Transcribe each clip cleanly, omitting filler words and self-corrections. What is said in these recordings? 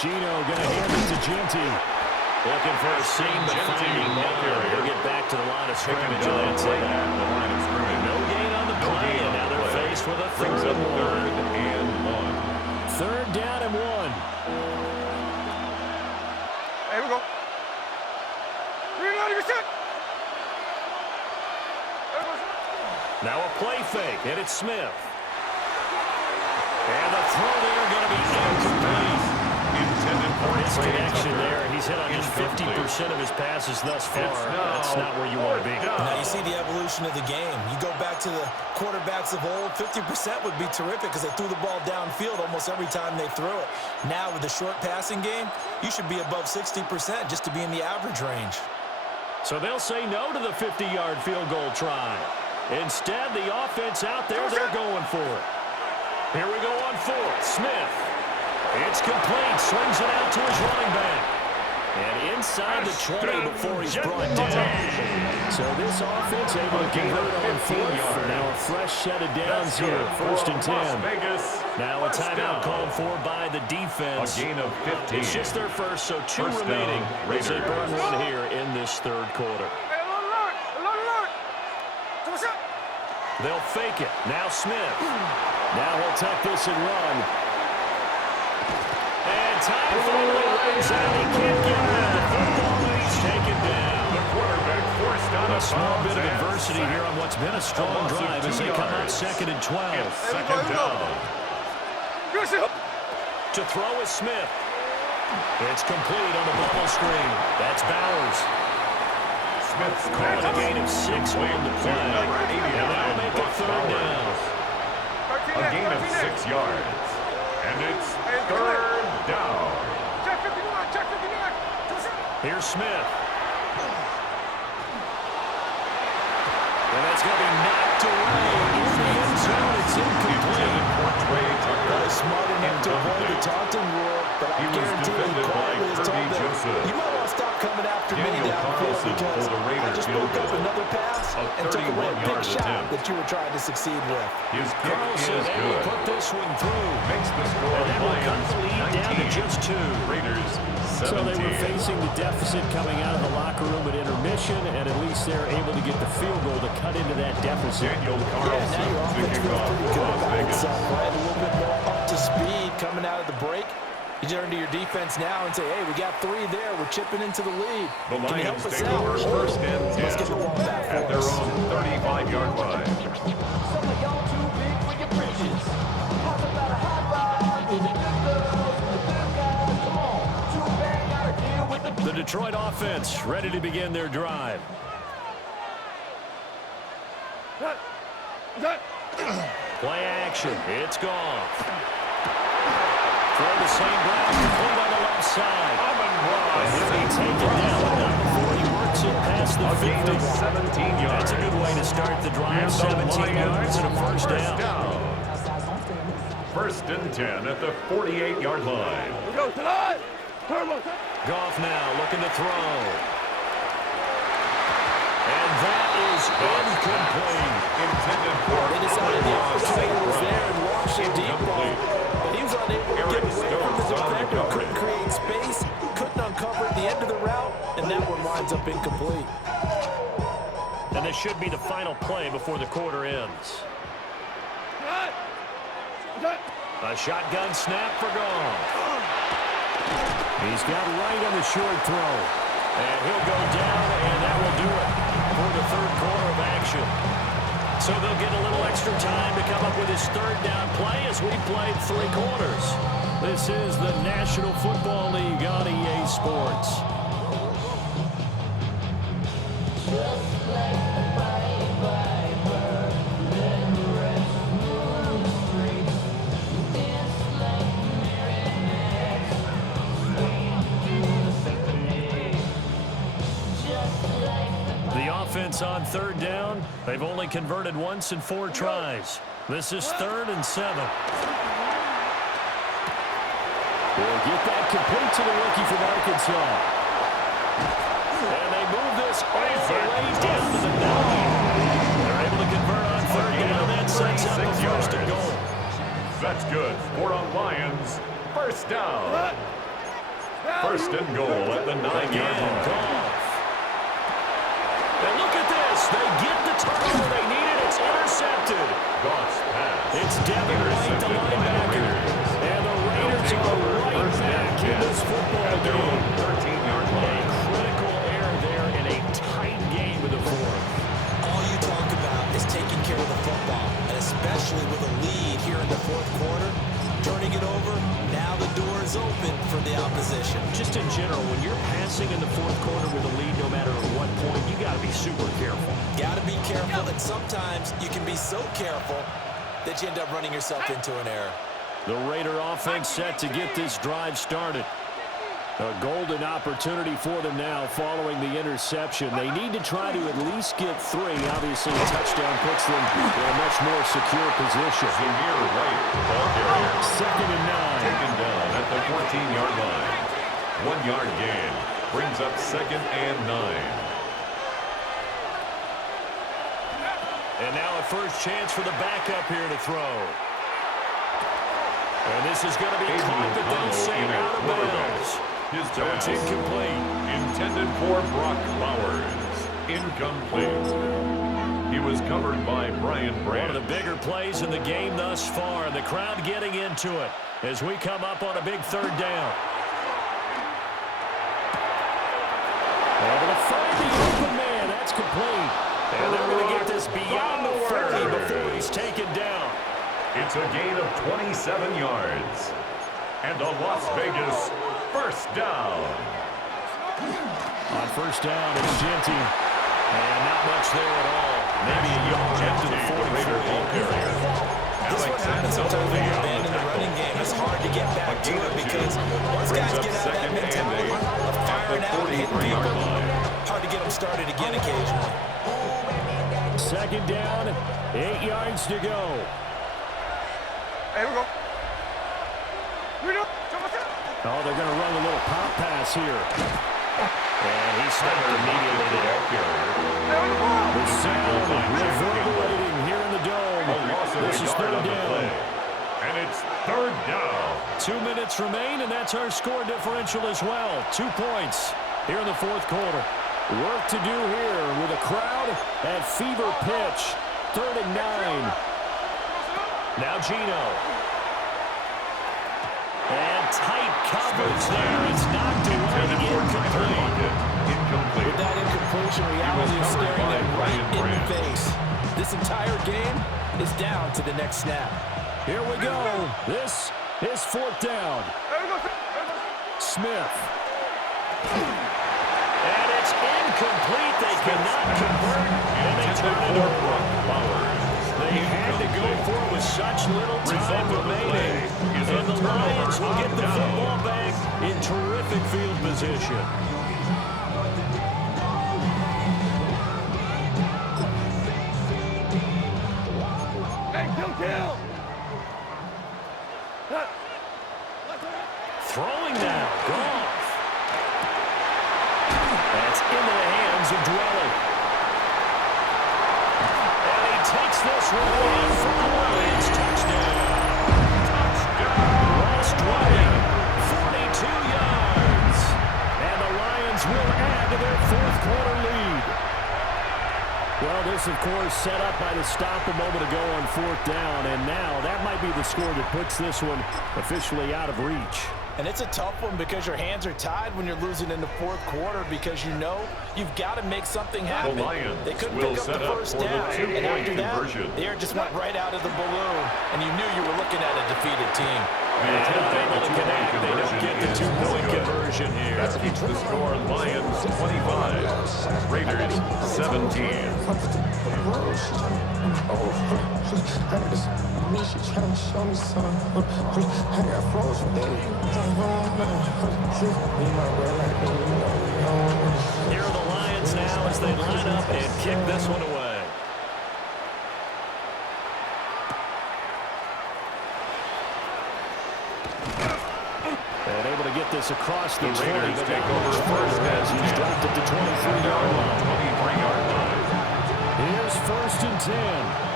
Gino going to hand it to Ginty. Looking for a seam, but finding none. He'll get back to the line of scrimmage, and that's it. No gain on the play, and now they're faced with a third and one. Third down and one. Hey, here we go. Reload your set. Now a play fake, and it's Smith. And the throw there going to be incomplete. Intended for his connection there. He's hit on just 50% of his passes thus far. That's not where you want to be. Now you see the evolution of the game. You go back to the quarterbacks of old, 50% would be terrific because they threw the ball downfield almost every time they threw it. Now with the short passing game, you should be above 60% just to be in the average range. So they'll say no to the 50-yard field goal try. Instead, the offense out there, they're going for it. Here we go on fourth. Smith. It's complete. Swings it out to his running back. And inside the 20 before he's brought down. So this offense able to convert on fourth. Now a fresh set of downs here. First and 10. Now a timeout called for by the defense. A gain of 15. It's just their first, so two remaining as they burn one here in this third quarter. They'll fake it. Now Smith. Now he'll tuck this and run. And time finally runs out. He can't get rid of the football, and he's taken down. The quarterback forced out a small bit of adversity here on what's been a strong drive as they come out second and 12. Second down. To throw is Smith. It's complete on the bubble screen. That's Bowers. Smith's calling a gain of 6 on the play. And that'll make it third down. A gain of 6 yards. And it's third down. Here's Smith. And that's going to be knocked away in the end zone. It's incomplete. Guys smart enough to avoid the taunting rule, but I guarantee he quietly has told them, you might want to stop coming after me downfield because I just broke up another pass and took away a big shot that you were trying to succeed with. His kick is good. Put this one through. Makes the score And that will cut the lead down to just 2. Raiders 17. So they were facing the deficit coming out of the locker room at intermission, and at least they're able to get the field goal to cut into that deficit. Daniel Carlson, now your offense feels pretty good about itself, right? A little bit more up to speed coming out of the break. You turn to your defense now and say, hey, we got 3 there. We're chipping into the lead. The Can you help Lions us take out? over first and 10 Let's get the ball back at their own 35-yard line. Some of y'all too big for your britches. How's about a hot ride with the good girls and the good guys? Come on, too bad, gotta deal with The Detroit offense ready to begin their drive. Play action. It's gone. Throw to St. Brown, complete on the left side. He'll be taken down, but not before he works it past the 50. 17 yards. That's a good way to start the drive. 17 yards and a first down. First and 10 at the 48-yard line. Goff now looking to throw. And that is incomplete. Intended for They decided the opportunity was there and launched a deep ball, but he was unable to get away from the defender, couldn't create space, couldn't uncover at the end of the route, and that one winds up incomplete. And this should be the final play before the quarter ends. A shotgun snap for Goff. He's got right on the short throw. And he'll go down, and that will do it for the third quarter of action. So they'll get a little extra time to come up with his third down play as we played 3 quarters. This is the National Football League on EA Sports. Offense on third down. They've only converted once in 4 tries. This is 3rd and 7. We'll get that complete to the rookie from Arkansas. And they move this all the way down to the 9. They're able to convert on third down. That sets up the first and goal. That's good for a Lions first down. First and goal at the 9-yard line. And look at this. They get the turnover they needed. It's intercepted. Goff's pass. It's Devin White, the linebacker. And the Raiders are right back in this football game. 13-yard line. A critical error there in a tight game with the fourth. All you talk about is taking care of the football, and especially with a lead here in the fourth quarter, turning it over, now the door is open for the opposition. Just in general, when you're passing in the fourth quarter with a lead, no matter at what point, you got to be super careful. Got to be careful, and sometimes you can be so careful that you end up running yourself into an error. The Raider offense set to get this drive started. A golden opportunity for them now following the interception. They need to try to at least get 3. Obviously, a touchdown puts them in a much more secure position. Zamir White, ball carrier. 2nd and 9. Taken down at the 14-yard line. 1-yard gain. Brings up 2nd and 9. And now a first chance for the backup here to throw. And this is going to be caught, but they'll say out of bounds. His So it's incomplete. Intended for Brock Bowers. Incomplete. He was covered by Brian Brandt. One of the bigger plays in the game thus far, and the crowd getting into it as we come up on a big 3rd down. Able to find the open man. That's complete. And they're going to get this beyond the 30 before he's taken down. It's a gain of 27 yards. And a Las Vegas first down. On first down, it's Genty. And not much there at all. Maybe a yard after the 40-Raider ball carrier. This is what happens sometimes when you abandon the running game. It's hard to get back to it because once guys get out of that mentality of firing out and hitting people, hard to get them started again occasionally. 2nd down, 8 yards to go. Hey, we go. Oh, they're going to run a little pop pass here. And he stopped immediately there. The sound reverberating here in the dome. This is 3rd down. And it's 3rd down. 2 minutes remain, and that's our score differential as well. 2 points here in the fourth quarter. Work to do here with a crowd at fever pitch. 3rd and 9. Now Gino. And tight coverage there. It's knocked away. Incomplete. With that incompletion, reality is staring them right in the face. This entire game is down to the next snap. Here we go. This is 4th down. Smith. And it's incomplete. They cannot convert. And they turn it over. They had to go for it with such little time remaining. And the Lions will get the football back in terrific field position. Throwing now. Goff. That's into the hands of Dwelly. And he takes this one in for the Lions. Touchdown. Ross Dwelly, 42 yards. And the Lions will add to their fourth quarter lead. Well, this, of course, set up by the stop a moment ago on 4th down. And now that might be the score that puts this one officially out of reach. And it's a tough one because your hands are tied when you're losing in the fourth quarter because you know you've got to make something happen. The Lions they couldn't will pick up set the up first for down. the two-point And after that, conversion. the air just went right out of the balloon, and you knew you were looking at a defeated team. The attempt at the two-point They don't conversion get the is two-point good. conversion here. That keeps the score Lions 25, Raiders 17. Here are the Lions now as they line up and kick this one away. And able to get this across the 20. Raiders But take not over much first further and as he's 10. dropped it to 23-yard line. 23-yard line. Here's 1st and 10.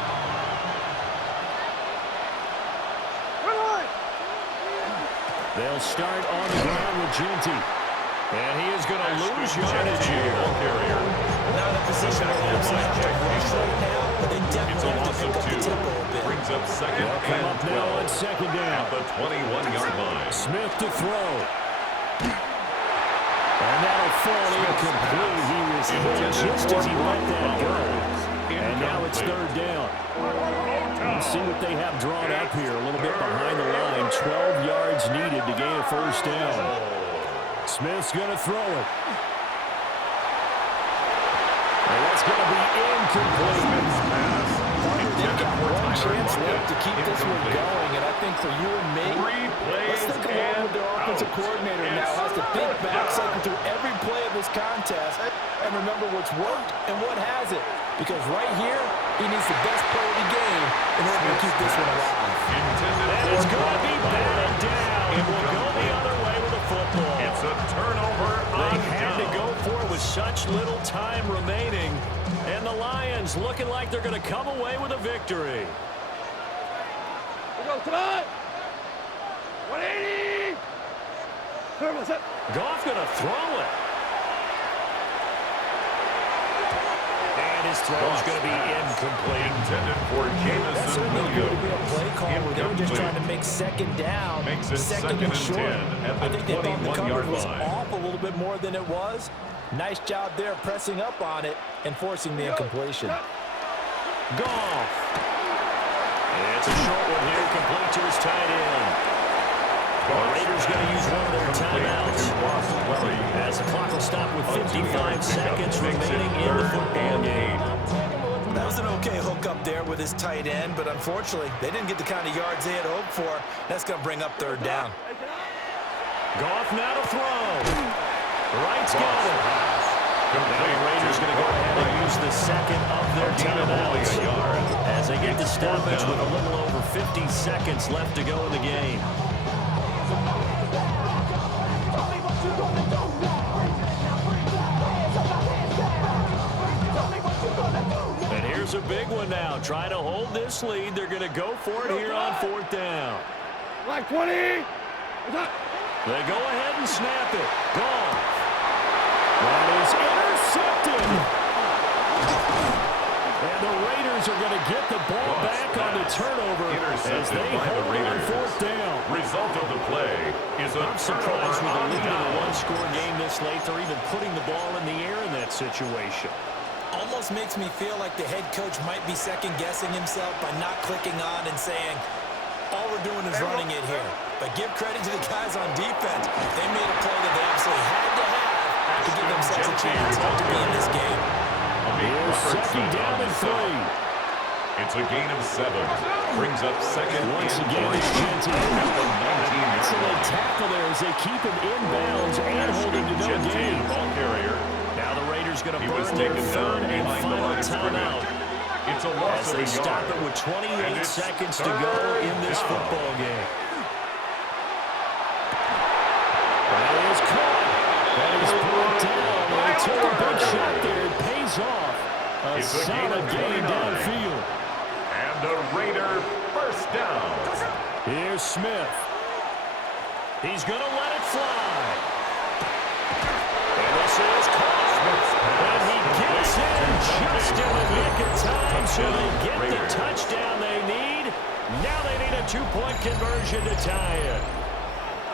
They'll start on the ground with Ginty. And he is going to lose yardage here. Not in a position where they absolutely have to rush right now, but they definitely have to pick up the tempo a bit. Brings up second They'll come up now on second down. At the 21-yard line. Smith to throw. And that'll fall incomplete. He was hit just as he let that go. And now it's third down. Let's see what they have drawn up here. A little bit behind the line. 12 yards needed to gain a first down. Smith's going to throw it. And that's going to be incomplete. They've got one chance left to keep this one going, and I think for you and me, let's think along with their offensive coordinator now has to think back, cycle through every play of this contest, and remember what's worked and what hasn't. Because right here, he needs the best play of the game in order to keep this one alive. And it's going to be batted down. It will go the other way with the football. It's a turnover. They had to go for it with such little time remaining. And the Lions looking like they're going to come away with a victory. We go, come on! 180! Goff going to throw it. And his throw is going to be incomplete. Intended for That's Jamison certainly going to be a Williams. play call where they were just trying to make second down, Makes it second and and short. 10 at the I think they thought the 21-yard coverage was line. off a little bit more than it was. Nice job there pressing up on it and forcing the incompletion. Goff. It's a short one here, complete to his tight end. The Raiders going to use one of their timeouts as the clock will stop with 55 seconds remaining in the football game. That was an okay hook up there with his tight end, but unfortunately, they didn't get the kind of yards they had hoped for. That's going to bring up third down. Goff now to throw. Right's got it. Now the Raiders going to go ahead and use the second of their timeouts as they get the stoppage with a little over 50 seconds left to go in the game. And here's a big one now. Trying to hold this lead. They're going to go for it here on fourth down. Like 20! They go ahead and snap it. Gone. That is intercepted. And the Raiders are going to get the ball back on the turnover as they hold on fourth down. Result of the play is a I'm surprised with a lead in a one-score game this late. They're even putting the ball in the air in that situation. Almost makes me feel like the head coach might be second-guessing himself by not clicking on and saying, all we're doing is running it here. But give credit to the guys on defense. They made a play that they absolutely had to have to give themselves a chance to be in this game. Here's second down and 3. It's a gain of 7. Brings up second Once and again, it's 3 Ginty. at the 19-yard Excellent line. tackle there as they keep him inbounds and hold him to no Ginty, gain. ball carrier. Now the Raiders going to He was burn their taken third down and behind the final line of timeout scrimmage. It's a loss as of they a stop yard. it with 28 And it's seconds to go in this down. football game. That is caught. That is brought down. They took a big shot there. It pays off. A It's a gain solid of gain 29. downfield. And a Raider first down. Here's Smith. He's going to let it fly. And this is caught. And he gets in just in the nick of time, so they get the touchdown they need. Now they need a two-point conversion to tie it.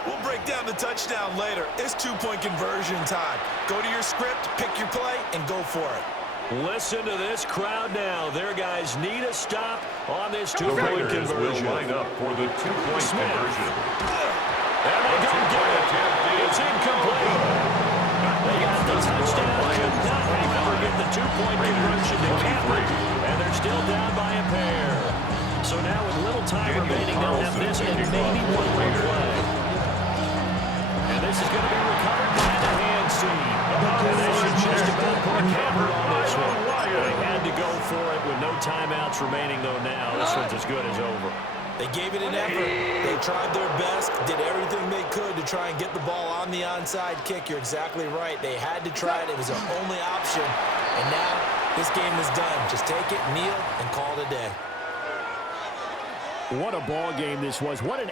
We'll break down the touchdown later. It's two-point conversion time. Go to your script, pick your play, and go for it. Listen to this crowd now. Their guys need a stop on this The two-point Raiders will conversion. line up for the two-point Smith. conversion. And they don't get it. It's incomplete. They got the touchdown, could not, however, get the two-point conversion to cap it, and they're still down by a pair. So now with little time remaining, they'll have this and maybe one more play. And this is going to be recovered by the hand seam. And they should just about put a camera on this one. They had to go for it with no timeouts remaining, though, now. This one's as good as over. They gave it an effort. They tried their best, did everything they could to try and get the ball on the onside kick. You're exactly right. They had to try it. It was their only option. And now this game is done. Just take it, kneel, and call it a day. What a ball game this was. What an